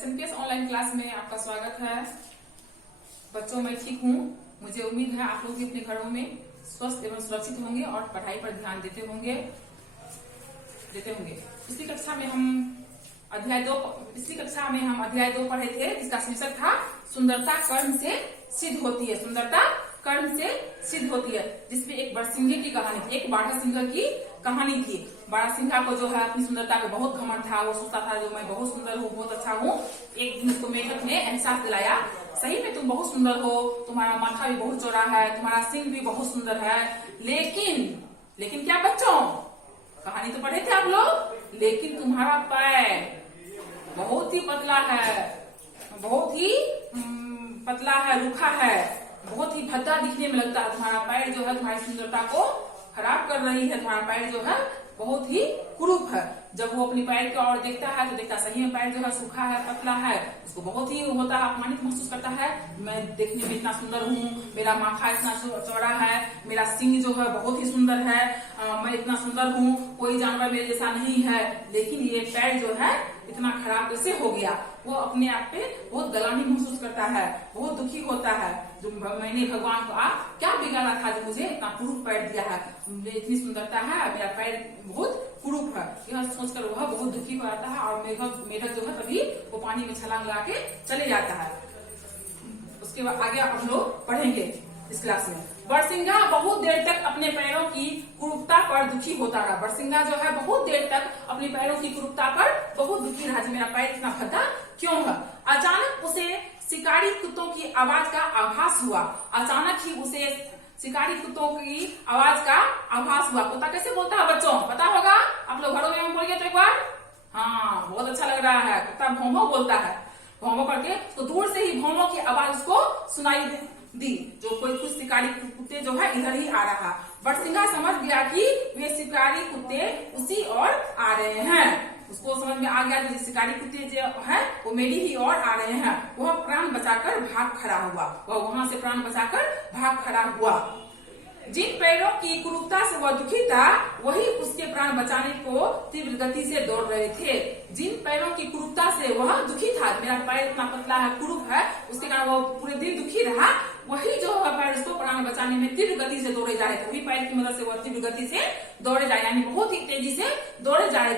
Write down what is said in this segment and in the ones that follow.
एसएमकेएस online class में आपका स्वागत है। बच्चों, मैं ठीक हूँ। मुझे उम्मीद है आप लोग भी अपने घरों में स्वस्थ एवं सुरक्षित होंगे और पढ़ाई पर ध्यान देते होंगे। पिछली कक्षा में हम अध्याय 2 पढ़े थे, जिसका शीर्षक था सुंदरता कर्म से सिद्ध होती है। सुंदरता कर्म से सिद्ध होती है, जिसमें एक बरसिंघे की कहानी थी, एक बारहसिंघा की कहानी थी। बारहसिंघा को जो है अपनी सुंदरता पे बहुत घमंड था। वो सोचता था जो मैं बहुत सुंदर हूँ, बहुत अच्छा हूँ। एक दिन उसको मेढक ने एहसास दिलाया, सही में तुम बहुत सुंदर हो, तुम्हारा माथा भी बहुत चौड़ा है, तुम्हारा सिंह भी बहुत सुंदर है, लेकिन क्या बच्चों, कहानी तो पढ़े थे आप लोग, लेकिन तुम्हारा पैर बहुत ही पतला है, बहुत ही पतला है, रूखा है, बहुत ही भद्दा दिखने में लगता है। तुम्हारा पैर जो है तुम्हारी सुंदरता को खराब कर रही है। तुम्हारा पैर जो है बहुत ही कुरूप है। जब वो अपनी पैर की ओर देखता है तो देखता सही में पैर जो है सूखा है, पतला है। उसको बहुत ही होता है, अपमानित महसूस करता है। मैं देखने में इतना सुंदर हूँ, मेरा माथा इतना चौड़ा है, मेरा सिंह जो है बहुत ही सुंदर है, मैं इतना सुंदर हूँ, कोई जानवर मेरे जैसा नहीं है, लेकिन ये पैर जो है इतना खराब कैसे हो गया। वो अपने आप पे बहुत गलानी महसूस करता है, बहुत दुखी होता है। जो मैंने भगवान को क्या बिगाड़ा था जो मुझे इतना कुरूप पैर दिया है, मुझे इतनी सुंदरता है, मेरा पैर बहुत कुरूप है। यह सोचकर वह बहुत दुखी हो जाता है और मेढक जो है तभी वो पानी में छलांग लगा के चले जाता है। उसके बाद आगे हम लोग पढ़ेंगे इस क्लास में। बरसिंघा बहुत देर तक अपने पैरों की कुरूपता पर दुखी होता रहा। बरसिंघा जो है बहुत देर तक अपने पैरों की कुरूपता पर बहुत दुखी रहा, मेरा पैर इतना भद्दा क्यों है। अचानक उसे शिकारी कुत्तों की आवाज का आभास हुआ। अचानक ही उसे शिकारी कुत्तों की आवाज का आभास हुआ। कुत्ता कैसे बोलता है बच्चों, पता होगा आप लोग घरों में हम बोलिए तो एक बार। हाँ, बहुत अच्छा लग रहा है। कुत्ता भौं बोलता है। भौं करके तो दूर से ही भौं की आवाज उसको सुनाई दी। जो कुछ शिकारी कुत्ते जो है इधर ही आ रहा। बरसिंघा समझ गया कि वे शिकारी कुत्ते उसी ओर आ रहे हैं। उसको समझ में आ गया कि शिकारी कुत्ते जो है वो मेरी ही ओर आ रहे हैं। वह प्राण बचाकर भाग खड़ा हुआ। वह वहां से प्राण बचाकर भाग खड़ा हुआ। जिन पैरों की कुरूपता से वह दुखी था, वही उसके प्राण बचाने को तीव्र गति से दौड़ रहे थे। जिन पैरों की कुरूपता से वह दुखी था, मेरा पैर इतना पतला है, कुरूप है, उसके कारण वो पूरे दिन दुखी रहा, वही जो है पैर उसको प्राण बचाने में तीव्र गति से दौड़े जा रहे थे। वही पैर की मदद से वह तीव्र गति से दौड़े जा रहे, यानी बहुत ही तेजी से दौड़े जा रहे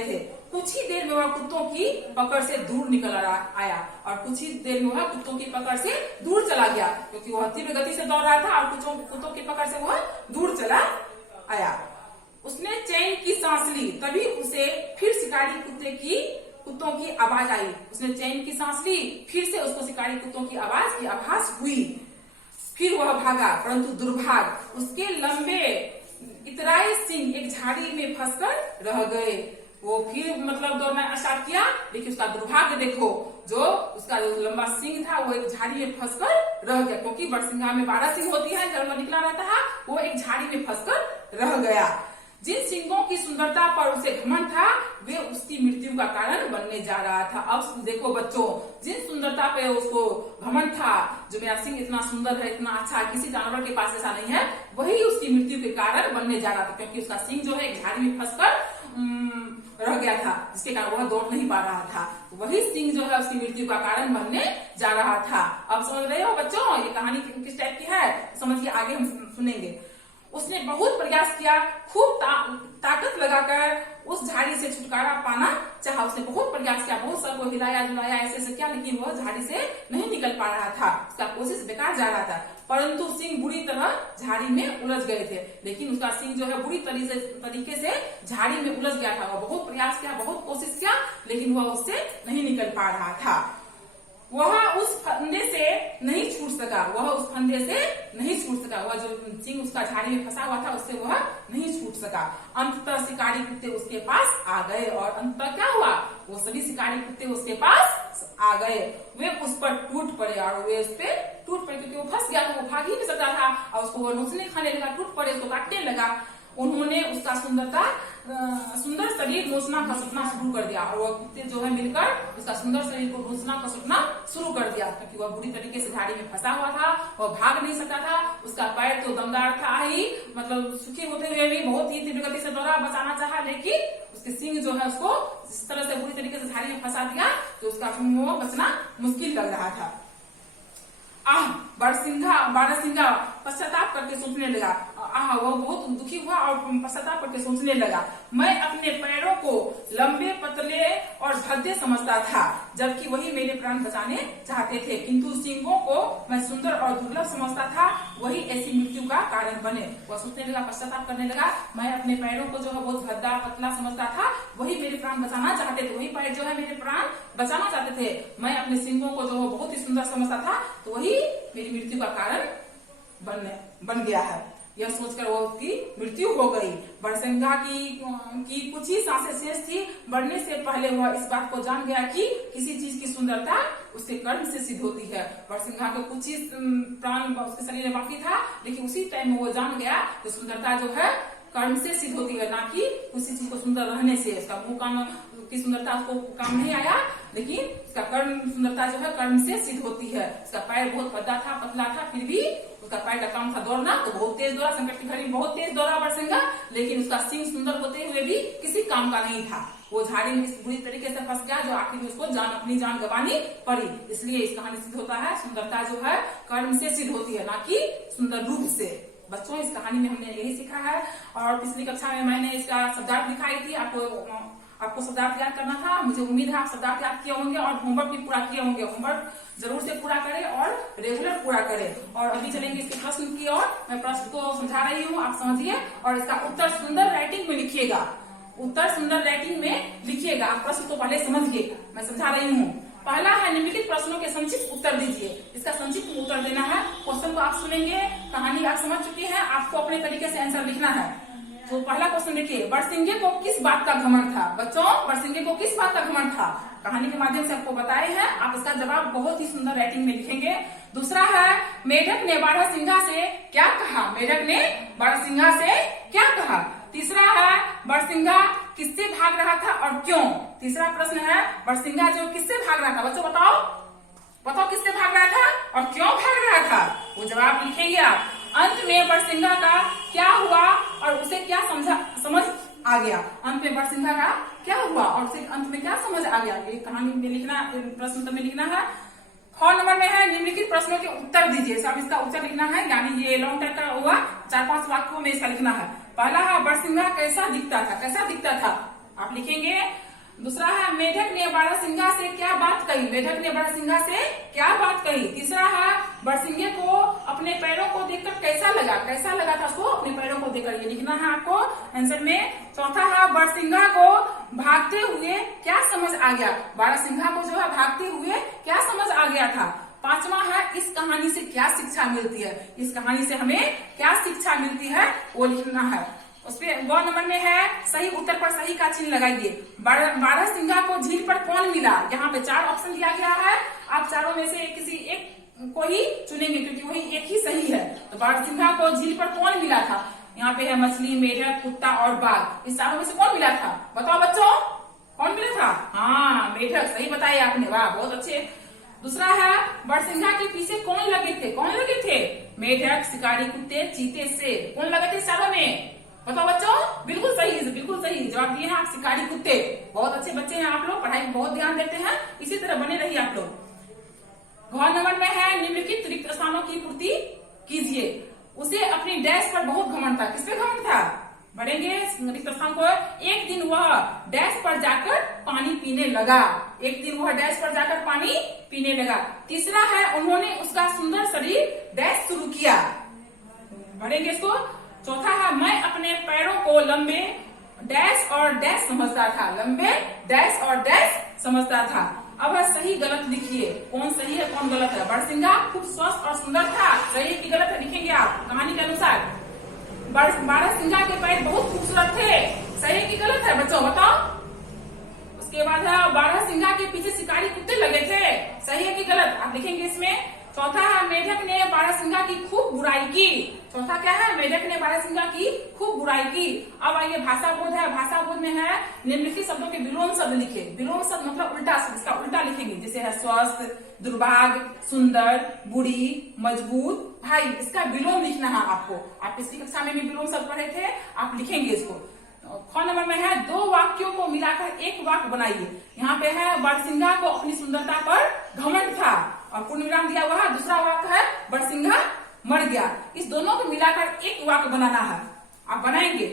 थे। कुछ ही देर में वह कुत्तों की पकड़ से दूर निकल आया और कुछ ही देर में वह कुत्तों की पकड़ से दूर चला गया, क्योंकि वह तीव्र गति से दौड़ रहा था और कुत्तों की पकड़ से वह दूर चला आया। उसने चैन की सांस ली, तभी उसे फिर शिकारी कुत्तों की आवाज आई। उसने चैन की सांस ली, फिर से उसको शिकारी कुत्तों की आवाज की आभास हुई। फिर वह भागा, परंतु दुर्भाग्य, उसके लंबे इतराए सिंह एक झाड़ी में फंसकर रह गए। वो फिर दौड़ना स्टार्ट किया, लेकिन उसका दुर्भाग्य देखो, जो उसका लंबा सिंह था वो एक झाड़ी में फंसकर रह गया, क्योंकि बरसिंघा में 12 सिंह होती है, जब निकला रहता है, वो एक झाड़ी में फंसकर रह गया। जिन सिंहों की सुंदरता पर उसे घमंड था, वे उसकी मृत्यु का कारण बनने जा रहा था। अब देखो बच्चों, जिन सुंदरता पे उसको घमंड था, जो मेरा सिंह इतना सुंदर है, इतना अच्छा, किसी जानवर के पास ऐसा नहीं है, वही उसकी मृत्यु के कारण बनने जा रहा था, क्योंकि उसका सिंह जो है एक झाड़ी में फंसकर रह गया था, जिसके कारण वह दौड़ नहीं पा रहा था। वही सिंह जो है उसकी मृत्यु का कारण बनने जा रहा था। अब समझ रहे हो बच्चों, ये कहानी किस टाइप की है, समझिए, आगे हम सुनेंगे। उसने बहुत प्रयास किया, खूब ताकत लगाकर उस झाड़ी से छुटकारा पाना चाहा। उसने बहुत प्रयास किया, बहुत सबको हिलाया डुलाया, ऐसे किया, लेकिन वह झाड़ी से नहीं निकल पा रहा था। उसका कोशिश बेकार जा रहा था। परंतु सिंह बुरी तरह झाड़ी में उलझ गए थे। लेकिन उसका सिंह जो है बुरी तरीके से झाड़ी में उलझ गया था। वह बहुत प्रयास किया, बहुत कोशिश किया, लेकिन वह उससे नहीं निकल पा रहा था। वह उस फंदे से नहीं छूट सका। वह जो सिंह उसका झाड़ी में फंसा हुआ था, उससे वह नहीं छूट सका। अंततः शिकारी कुत्ते उसके पास आ गए, और अंततः क्या हुआ, वो सभी शिकारी कुत्ते उसके पास आ गए। वे उस पर टूट पड़े, क्योंकि वो फंस गया था, वो भाग ही नहीं सकता था, और उसको वो नोचने खाने लगा, टूट पड़े, उसको काटने लगा। उन्होंने उसका सुंदर शरीर नोचना खसुटना शुरू कर दिया, और वह कुत्ते जो है मिलकर उसका सुंदर शरीर को नोचना खसुटना शुरू कर दिया, क्योंकि वह बुरी तरीके से झाड़ी में फंसा हुआ था, वह भाग नहीं सकता था। उसका पैर तो दमदार था ही, सूखे होते हुए भी बहुत ही तीव्र गति से दौड़ा, बचाना चाहा, लेकिन उसके सींग जो है उसको इस तरह से बुरी तरीके से झाड़ी में फंसा दिया तो उसका वो बचना मुश्किल लग रहा था। आह बारहसिंगा पश्चाताप करके सोचने लगा। आह वो बहुत दुखी हुआ और पश्चाताप करके सोचने लगा, मैं अपने पैरों को लंबे पतले और भद्दे समझता था, जबकि वही मेरे प्राण बचाने चाहते थे, किंतु सींगों को मैं सुंदर और दुर्लभ समझता था, वही ऐसी मृत्यु का कारण बने। वह सोचने लगा, पश्चाताप करने लगा, मैं अपने पैरों को जो है बहुत भद्दा पतला समझता था, वही मेरे प्राण बचाना चाहते थे, वही पैर जो है मेरे प्राण बचाना चाहते थे। मैं अपने सींगों को जो है बहुत ही सुंदर समझता था, तो वही मेरी मृत्यु का कारण बन गया है। यह सोचकर वो की मृत्यु हो गई। बारहसिंगा की कुछ ही सांसें शेष थी। मरने से पहले वह इस बात को जान गया कि किसी चीज की सुंदरता उसके कर्म से सिद्ध होती है। बारहसिंगा को कुछ ही प्राण उसके शरीर में बाकी था, लेकिन उसी टाइम में वो जान गया कि सुंदरता जो है कर्म से सिद्ध होती है, ना कि किसी चीज को सुंदर रहने से। उसका मुंह कान की सुंदरता उसको काम नहीं आया, लेकिन उसका कर्म सुंदरता जो है कर्म से सिद्ध होती है। उसका पैर बहुत भद्दा था, पतला था, फिर भी उसका पैर का काम था दौड़ना, तो बहुत तेज दौड़ा। संकट की घड़ी में बहुत तेज दौड़ा बारहसिंगा, लेकिन उसका सींग सुंदर होते हुए भी किसी काम का नहीं था। वो झाड़ी में इस बुरी तरीके से फंस गया जो आखिर में उसको अपनी जान गंवानी पड़ी। इसलिए इस कहानी सिद्ध होता है सुंदरता जो है कर्म से सिद्ध होती है, ना कि सुंदर रूप से। बच्चों, इस कहानी में हमने यही सीखा है। और पिछली कक्षा में मैंने इसका शब्दार्थ दिखाई थी, आपको शब्दार्थ याद करना था। मुझे उम्मीद है आप शब्दार्थ याद किए होंगे और होमवर्क भी पूरा किए होंगे। होमवर्क जरूर से पूरा करें और रेगुलर पूरा करें। और अभी चलेंगे इसके प्रश्न की ओर। मैं प्रश्न को समझा रही हूँ, आप समझिए और इसका उत्तर सुंदर राइटिंग में लिखिएगा। उत्तर सुंदर राइटिंग में लिखिएगा। आप प्रश्न को पहले समझिए, मैं समझा रही हूँ। पहला है, निम्नलिखित प्रश्नों के संक्षिप्त उत्तर दीजिए। इसका संक्षिप्त उत्तर देना है। क्वेश्चन को आप सुनेंगे, कहानी आप समझ चुकी है, आपको अपने तरीके से आंसर लिखना है। तो पहला क्वेश्चन देखिए, बरसिंगे को किस बात का घमंड था? बच्चों, बरसिंगे को किस बात का घमंड था? कहानी के माध्यम से आपको बताए हैं। आप इसका जवाब बहुत ही सुंदर राइटिंग में लिखेंगे। दूसरा है, मेढक ने बारहसिंगा से क्या कहा? मेढक ने बारहसिंगा से क्या कहा? तीसरा है, बारहसिंगा किससे भाग रहा था और क्यों? तीसरा प्रश्न है, बारहसिंगा जो किससे भाग रहा था? बच्चों बताओ किससे भाग रहा था और क्यों भाग रहा था? वो जवाब लिखेंगे आप। अंत में बारहसिंगा का क्या हुआ और उसे क्या समझ आ गया? अंत में बारहसिंगा का क्या हुआ और उसे अंत में क्या समझ आ गया? ये कहानी में लिखना, प्रश्न में लिखना है। ख नंबर में है, निम्नलिखित प्रश्नों के उत्तर दीजिए। सब इसका उत्तर लिखना है, यानी ये लॉन्ग टाइप का हुआ, 4-5 वाक्यों में इसका लिखना है। पहला है, बारहसिंगा कैसा दिखता था? कैसा दिखता था आप लिखेंगे। दूसरा है, मेढक ने बारहसिंगा से क्या बात कही? मेढक ने बारहसिंगा से क्या बात कही? तीसरा है, बारहसिंगे को अपने पैरों को देखकर कैसा लगा? कैसा लगा था उसको अपने पैरों को देखकर? ये लिखना है आपको आंसर में। चौथा है, बारहसिंगा को भागते हुए क्या समझ आ गया? बारहसिंगा को जो है भागते हुए क्या समझ आ गया था? पांचवा है, इस कहानी से क्या शिक्षा मिलती है? इस कहानी से हमें क्या शिक्षा मिलती है वो लिखना है। उसपे 2 नंबर में है, सही उत्तर पर सही का चिन्ह लगाइए। बारहसिंगा को झील पर कौन मिला? यहाँ पे 4 ऑप्शन दिया गया है, आप चारों में से किसी एक को ही चुनेंगे, क्योंकि वही एक ही सही है। तो बारहसिंगा को झील पर कौन मिला था? यहाँ पे है मछली, मेढक, कुत्ता और बाघ। इस चारों में से कौन मिला था? बताओ बच्चों, कौन मिला था? हाँ, मेढक। सही बताया आपने, वाह, बहुत अच्छे। दूसरा है, बारहसिंगा के पीछे कौन लगे थे? कौन लगे थे? मेढक, शिकारी कुत्ते, चीते, शेर। कौन लगे थे चारों में? बताओ बच्चों, बिल्कुल सही, बिल्कुल सही जवाब दिए हैं आप, शिकारी कुत्ते। बहुत अच्छे बच्चे हैं आप लोग, पढ़ाई में बहुत ध्यान देते हैं, इसी तरह बने रहिए आप लोग। घ नंबर में है, निम्नलिखित रिक्त स्थानों की पूर्ति कीजिए। उसे अपनी डैश पर बहुत घमंड था। किस पे घमंड था? बढ़ेंगे रिक्त स्थान को। एक दिन वह डैश पर जाकर पानी पीने लगा। एक दिन वह डैश पर जाकर पानी पीने लगा। तीसरा है, उन्होंने उसका सुंदर शरीर डैश शुरू किया। बढ़ेंगे इसको। चौथा है, मैं अपने पैरों को लंबे डैश और डैश समझता था। लंबे डैश और डैश समझता था। अब है सही गलत लिखिए, कौन सही है कौन गलत है। बारहसिंगा खूब स्वस्थ और सुंदर था। सही की गलत है लिखेंगे आप कहानी के अनुसार। बारहसिंगा के पैर बहुत खूबसूरत थे। सही की गलत है बच्चों, बताओ। उसके बाद है, बारहसिंगा के पीछे शिकारी कुत्ते लगे थे। सही है कि गलत आप लिखेंगे इसमें। चौथा है, मेढक ने बारहसिंगा की खूब बुराई की। चौथा क्या है? मेढक ने बारहसिंगा की खूब बुराई की। अब आइए भाषा बोध है। भाषा बोध में है, निम्नलिखित शब्दों के विलोम शब्द लिखे। विलोम शब्द मतलब उल्टा शब्द, इसका उल्टा लिखेंगे। जैसे है स्वस्थ, दुर्भाग्य, सुंदर, बुरी, मजबूत, भाई। इसका विलोम लिखना है आपको। आप पिछली कक्षा में भी विलोम शब्द पढ़े थे, आप लिखेंगे इसको। ख नंबर में है दो वाक्यों को मिलाकर एक वाक्य बनाइए। यहाँ पे है बरसिंघा को अपनी सुंदरता पर घमंड था और पूर्ण विराम दिया हुआ है। दूसरा वाक्य है बरसिंघा मर गया। इस दोनों को मिलाकर एक वाक्य बनाना है, आप बनाएंगे।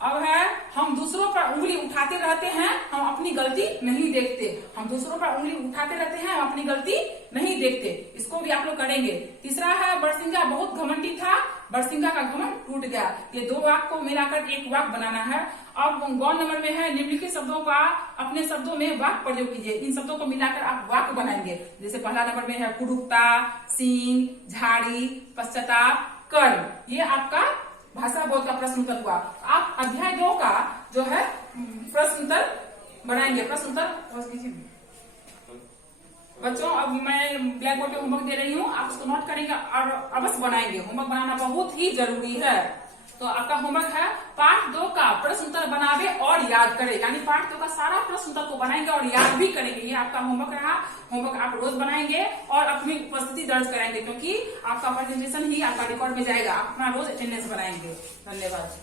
अब है हम दूसरों पर उंगली उठाते रहते हैं, हम अपनी गलती नहीं देखते। हम दूसरों पर उंगली उठाते रहते हैं, हम अपनी गलती नहीं देखते। इसको भी आप लोग करेंगे। तीसरा है बरसिंघा बहुत घमंडी था, बरसिंघा का घमंड टूट गया। ये दो वाक्य को मिलाकर एक वाक्य बनाना है। अब गौण नंबर में है निम्नलिखित शब्दों का अपने शब्दों में वाक्य प्रयोग कीजिए। इन शब्दों को मिलाकर आप वाक्य बनाएंगे। जैसे पहला नंबर में है कुरूपता, सींग, झाड़ी, पश्चाताप, कर्म। ये आपका भाषा बोध का प्रश्न उत्तर हुआ। आप अध्याय 2 का जो है प्रश्न उत्तर बनाएंगे। प्रश्न उत्तर बच्चों, अब मैं ब्लैक बोर्ड पे होमवर्क दे रही हूँ, आप उसको नोट करेंगे और अवश्य बनाएंगे। होमवर्क बनाना बहुत ही जरूरी है। तो आपका होमवर्क है पाठ 2 का प्रश्न उत्तर बनावे और याद करें। यानी पाठ 2 का सारा प्रश्न उत्तर को बनाएंगे और याद भी करेंगे। ये आपका होमवर्क रहा। होमवर्क आप रोज बनाएंगे और अपनी उपस्थिति दर्ज कराएंगे, क्योंकि आपका प्रेजेंटेशन ही आपका रिकॉर्ड में जाएगा। आप अपना रोज अटेंडेंस बनाएंगे। धन्यवाद।